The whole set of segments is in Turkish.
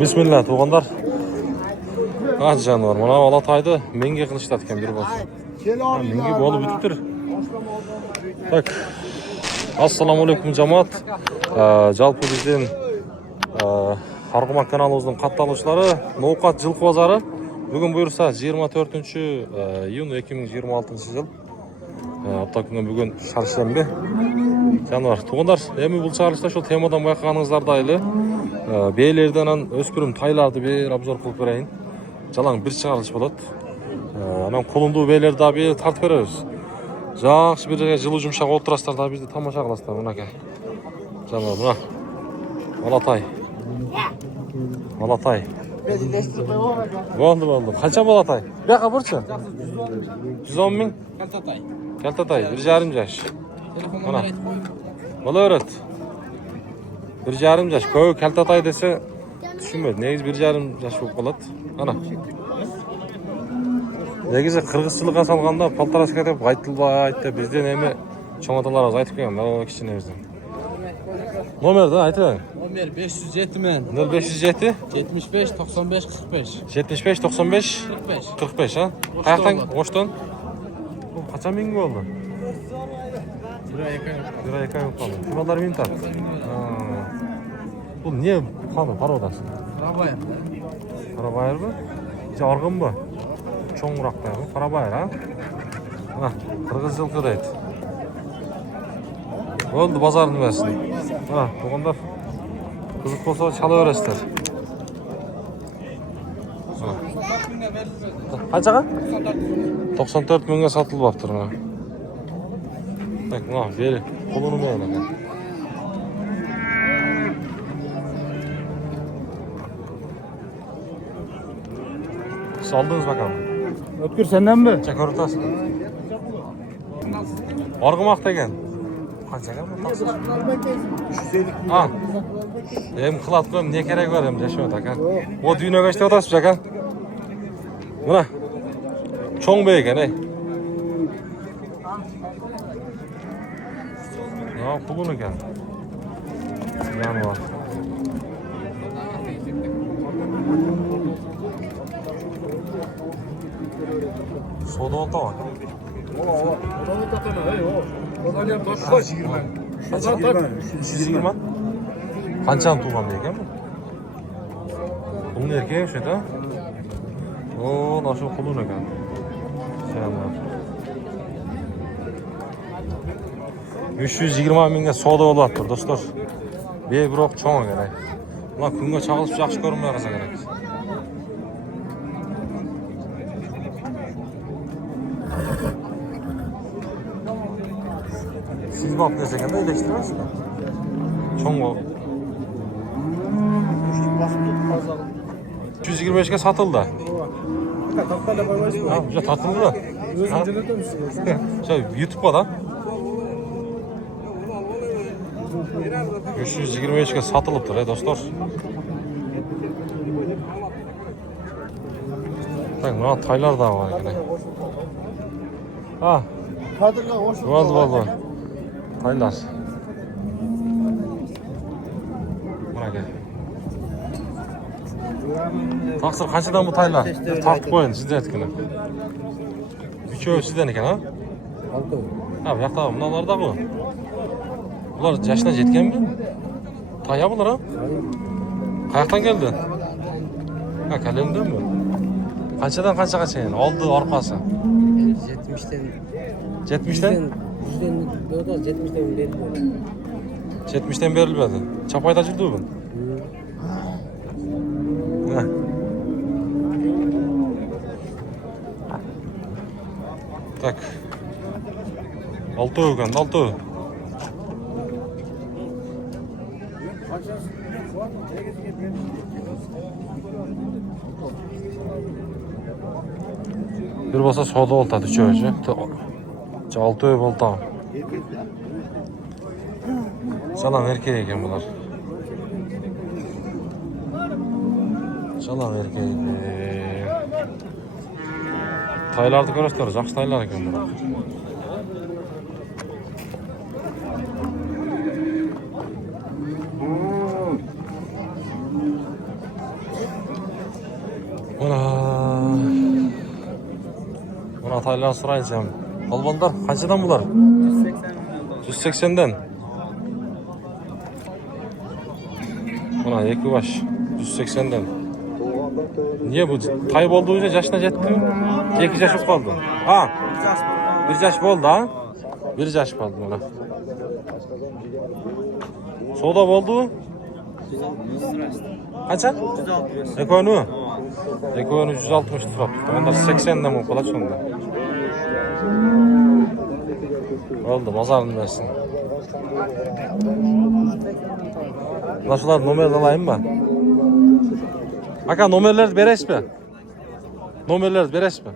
Bismillah tuğanlar. Kaç canlar? Mana Alatay'da menge kılıçlatken biri var. Menge bolu bütüptür. Tak. Assalamu alaikum cemaat. Жалпы бизден Аргымак каналыбыздын катталуучулары Ноокат жылкы базары. Бүгүн буюрса 24-июнь 2026-жыл. Апта күнү бүгүн шаршемби. Жаныбар туугандар, эми бул чыгарылышта ошол темадан байкаганыңыздардай эле бээлерден өспүрүм тайларды бир обзор кылып берейин. Жалаң бир чыгарылыш болот. Анан колундуу бээлерди да бир тартып беребиз. Жакшы бир жерге жылуу жумшак отурасыздар да бизди тамаша кыласыздар мынакей. Жаныбар мына Алатай. Алатай. Болду. Канча Алатай? Бияка бурчу. 110 миң. Калтатай 1,5 жаш. Мына. Бола берет. 1,5 жаш. Көбү Калтатай десе түшүнбөйт. Негизи 1,5 жаш болуп калат. Ана. Негизи кыргызчылыкка салганда полторашка деп айтылбайт деп бизден эми чоң аталарыбыз айтып келген. Мына кичинебизден. Номерди айтып. Номер 507 мен. 0507 75 95 45. 75 95 45 ha? Каяктан? Оштон? Качан миң болду? 1,2 ай болду. Кималар минтат? Бул не каны пародасы? Карабайыр. Карабайырбы? Же аргынбы? Чоңурактагы Карабайыр, а? Мына, кыргыз жылкы дейт. Болду базардын бесин. Мына, туугандар кызык болсо чала бересиздер. Канчага? 94 миңге сатылып мына. Так, мына бери колуну менен экен. Saldınız bakalım. Ötkür senden mi? Çek ortası. Argımak degen. Kaç çeker mi? 350 bin. Ha. Hem kılat koyayım ne gerek var hem yaşıyor tak ha. O düğüne kaçta otasın çek ha. Buna. Çoğun beyken ey. Ya kulunu gel. Yani var. Soda oldu var. Kançan tuğan deyken mi? Bunun erkeği şey de. O nasıl kulun eken? Selamlar. 320 mingga soda olattır dostlar. Biroq cho'ng kerak. Ular kunga chaqilib yaxshi ko'rinmay qolsa kerak. Siz bak desegende eleştirmezsin. Çoğun o. 325'e satıldı. Ha, bu tatlı da. YouTube'da da. 325'e satılıptır dostlar. Tak, buna taylar da var yine. Ha. Oldu. Taylar. Buna gel. Taksır kaçıdan bu taylar? Tartıp koyun sizden etkili. Üçü sizden eken ha? Ha, yakta bunlar da bu. Bunlar yaşına jetken mi? Taya bunlar ha? Kayaktan geldi? Ha, kalemden mi? Kaçadan kaça yani? Aldı arkası. 70'ten. 70'ten? 70'ten verilmedi. 70'ten verilmedi. Çapayda cildi bu. Tak. 6 öğün, 6. Bir bolsa soda oltadı çöğücü. 6 öğün olta. Salam erkeği eken bular. Salam erkeği. Taylardı görürsünüz, жақсы taylar eken bular. Mına ataylar sırayacağım. Balbonlar kaçadan bular? 180'den. Mına iki baş 180'den. Niye bu tay olduğunca yaşına jetti mi? 2 yaş yok kaldı. Ha? 1 yaş oldu ha? 1 yaş kaldı mına. Soda oldu. Kaça? 160. Ekoyunu? Ekoyunu 160 tutup. Onlar 80'den mi kulaç onda? Oldu, mazarını versin. Nasıllar numarayı alayım mı? Aka numarayı beres mi? Numarayı beres mi?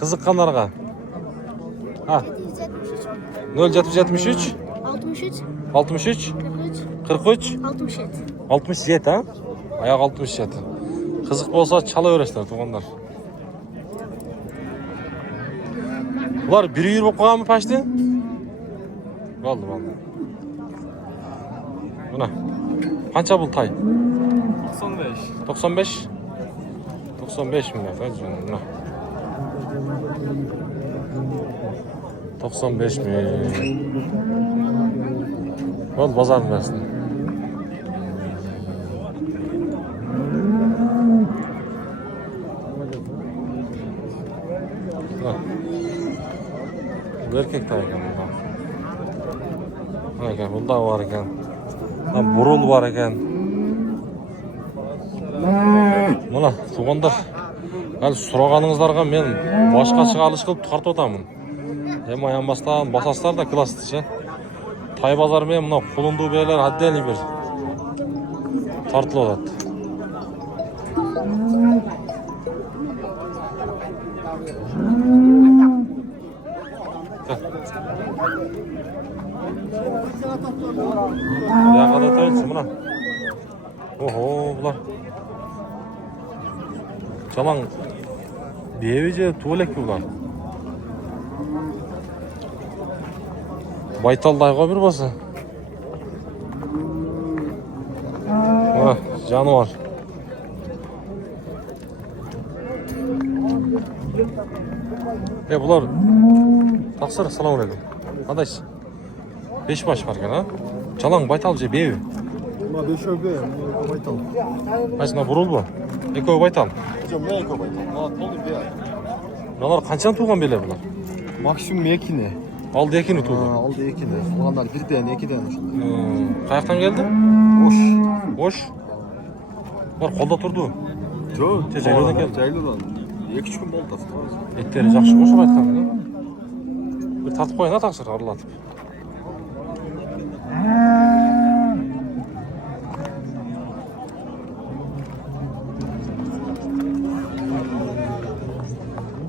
Kızık kanlarga. Ha. 0773 63 43 67 ha? Ayak 67. Kızık bolsa çala öğreşler tuğanlar. Bular biri yürü bok koyan mı paştı? Oldu. Buna. Kança bul tay? 95. 95 mi laf? Buna. 95 mi? Oldu bazarını versin. Bu erkek de eken burada. Bunda var eken. Burul var eken. Mına tuğanдар. Sұрағаныңыздарга мен башка чыгарылыш кылып тартып атамын. Эми аянбастан басасыздар да класстычы. Тай базар менен мына кулундуу бээлер отдельный бир тартылып атат. Бияка да тойлчу мына. Ого, булар. Çalan bevice tuvalek bular. Baytaldayga bir bası. Ha, canı var. Bular taksır selamun aleyküm. Adaş. 5 baş var ha. Çalan baytalcı bevi. Ma 5 öbe, baytal. Aslında burul bu. Eko baytal. Ne eko baytal? Ma tolu be. Bunlar kaçan tuğan beler bunlar? Maksimum 2 ne? Aldı ekini tuğan. Aldı 2 ne. Olanlar 1'den 2'den uşunda. Kayaktan geldi? Boş. Boş. Var kolda turdu. Jo, jaylardan geldi. Jaylardan. 2-3 gün oldu aslında. Etleri жақсы болса айтқанда. Bir тартып қойын тақсыр аралатып.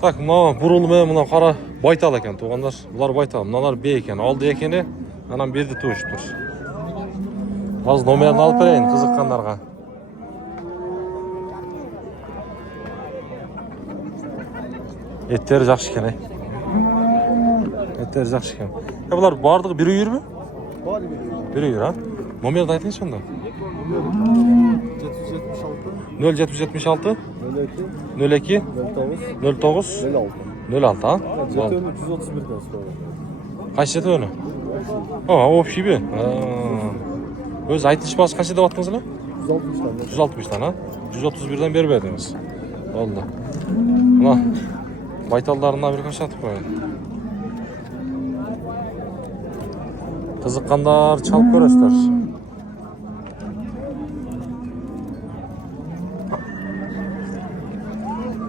Так, мына бурыл менен мына қара байтал екен туғандар. Бұлар байтал, мыналар бе екен. Алды екені, анан берді туышып тұр. Аз номерін алып берейін қызыққандарға. Еттері жақсы екен, Еттері жақсы екен. Бұлар бардығы бір үйір бі? Var bir. Bir үйір, ha? Номерді айтайын сонда. 776 0776 02 09 06 06, ha? Жеті 331'den sonra. Қайсы жеті өні? Общий бе? Өз айтышпасы қайсы деп аттыңыз ла? 160'dan. 160'dan, ha? 131'den бері бердіңіз. Oldu. Mına baytallarından bir kaç atıp koyun. Kızıkkandar çalıp görürsüler.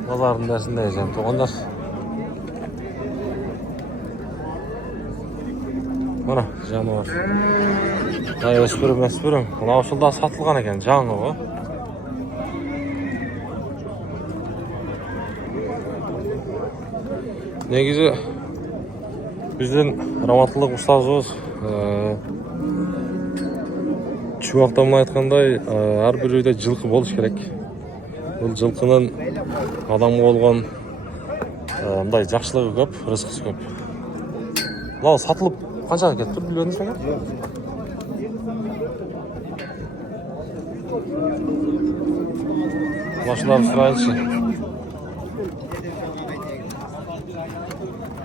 Pazarın dersinde yiyeceğim. Toğanlar. Mana canı var. Ay öspürüm. Mına usulda satılgan eken canı o. Негізі біздің раматылық ұстазымыз чуақтамын айтқандай әрбір үйде жылқы болуш керек. Бұл жылқының адамға болған мындай жақсылығы көп, рызқысы көп. Мынау сатылып қаншаға кетіп тұр білбедіңіз бе? Başlar İsrailçi.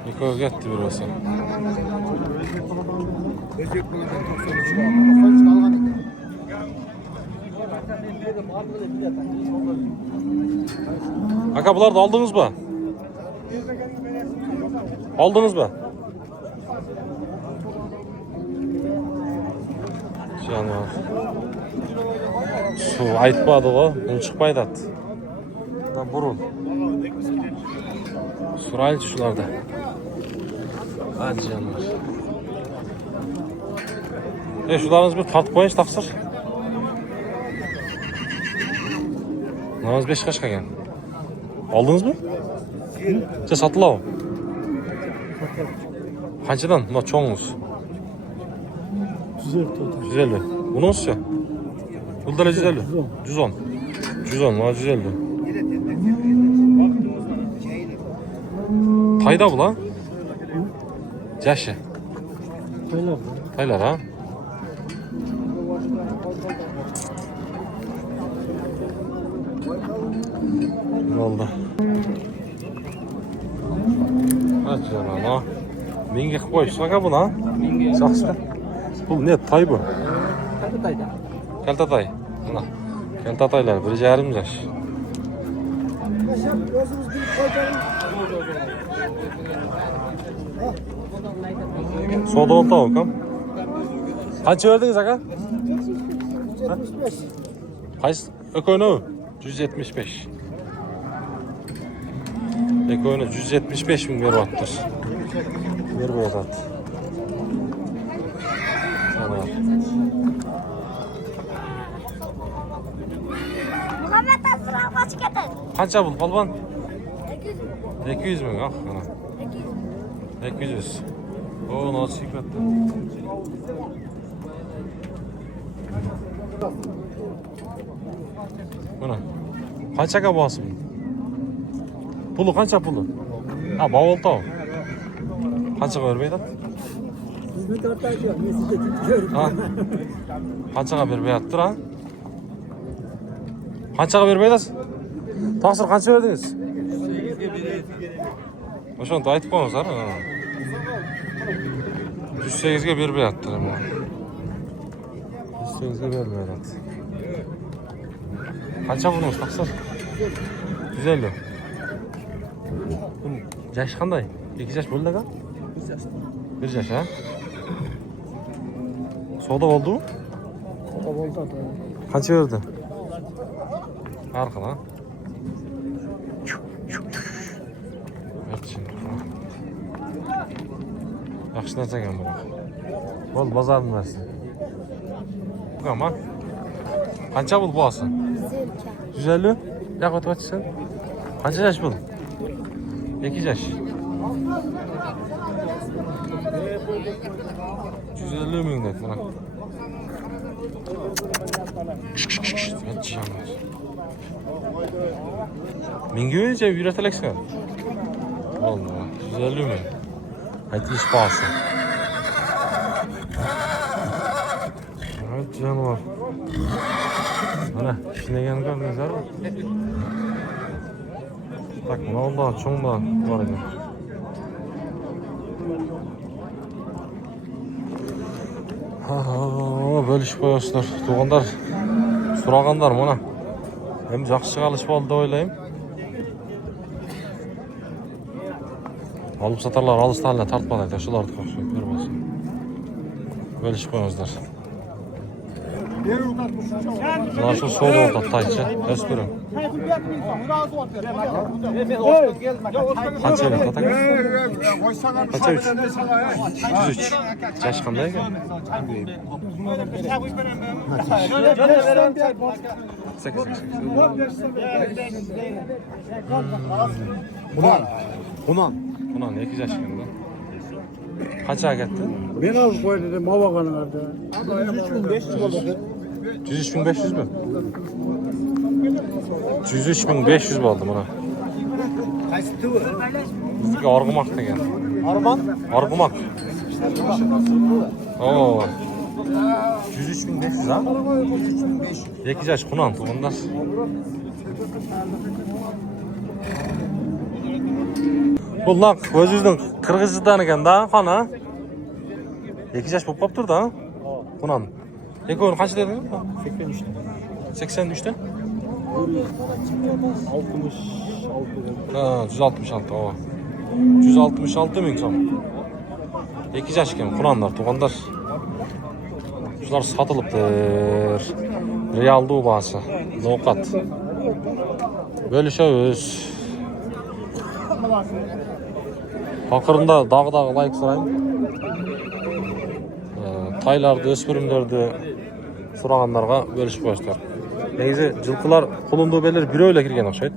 Yıkıyor gitti birisi. Aka bunları da aldınız mı? Aldınız mı? Canım. Su aytmadı o. Bunu çıkmaydı at. Da burun. Suraylı şularda. Hadi canlar. Şularınız bir tartıp koyun taksır. Namaz 5 kaç kagen? Aldınız mı? Size satıla o. Kaçıdan? Buna çoğunuz. 150. Bu nasıl ya? Bu da 150. 110. 110. Buna 150. Tayda bu lan. Yaşı. Taylar ha. Ne oldu? Hadi canım ha. Minge koy. Şaka bu lan. Şahsı. Bu ne? Tay bu. Keltatay. Buna. Keltataylar. 1,5 yaş. Soda olta bakalım. Kaç verdiniz aga? 75. Kaç? Ökoyunu? 175. Ökoyunu 175 bin ver attır. Ver bu at. Sana. Muhammed Aslan kaç getir? Kaça bul balban? 200 bin ah ana. 200. O nasıl hikmetli. Buna. Kaça boğası bu? Pulu kaça pulu? Ha bavulda o. Kaça vermeyi de? Hizmet ortağı diyor. Mesut'ta tutuyorum. Ha. Kaça vermeyi attır ha? Kaça vermeyi de? Taksır kaça verdiniz? Oşan da aytıp koyunuz ha? 108'e vermeyi attır ama. 108'e vermeyi attır. Kaça bunun taksır? 150. Yaş qanday? 2 yaş bo'ldi aka? 1 yaş ha? Savdo bo'ldi-ku? Savdo bo'ldi. Qancha berdi? Arqan ha? Yaxshi narsa ekan bu. Bo'ldi, bozorning narsa. Qama. Qancha bo'ldi bo'g'asi? 150. Yo'q, o'tib Qancha yaş bo'ldi? 2 yaş. 150 ming net buna. Mingi önce üreteleksin. Vallahi 150 ming. Hadi iş pahası. Evet canım var. Ana işine gelin gördünüz var mı? Tak buna oldu çoğunda var ekan. Bölüşüp koyasыздар. Туғандар сұрағандар мұна. Hem жақсы шығарылыш болды деп ойлаймын. Алып сатарлар алыстан тартпады, шуларды қақшы көр болсын. Бөлüşüp қойыңыздар. Mına şu sol orta tayçı. Özgürüm. Kaç evet atak? Kaça 3? 103. Yaş qanday ekan? 8. Bundan 2 yaş ekan da. Kaça ketdi? Ben alıp koy dedim hava kanardı. 103.500 mü? 103.500 oldu buna. Bizdeki Argumak degan. Arman? Argumak. Oo. 103.500 ha? 2 yaş kunan tuğunlar. Bu lan özümüzün Kırgızistan eken da kana. 2 yaş bop kaptır da. Kunan. Eko'nun kaç dedin? 83'te. 166 o. 166 bin kram. 2 yaş eken kunanlar tuğanlar. Şular satılıptır. Realdu bası. Nokat. Bölüşöbüz. Akırında dağ layık sorayım. Taylardı, öspürümlerdi suraganlarga bölüşüp koyuşlar. Neyse, жылкылар кулунду белер бирөө эле кирген окшойт.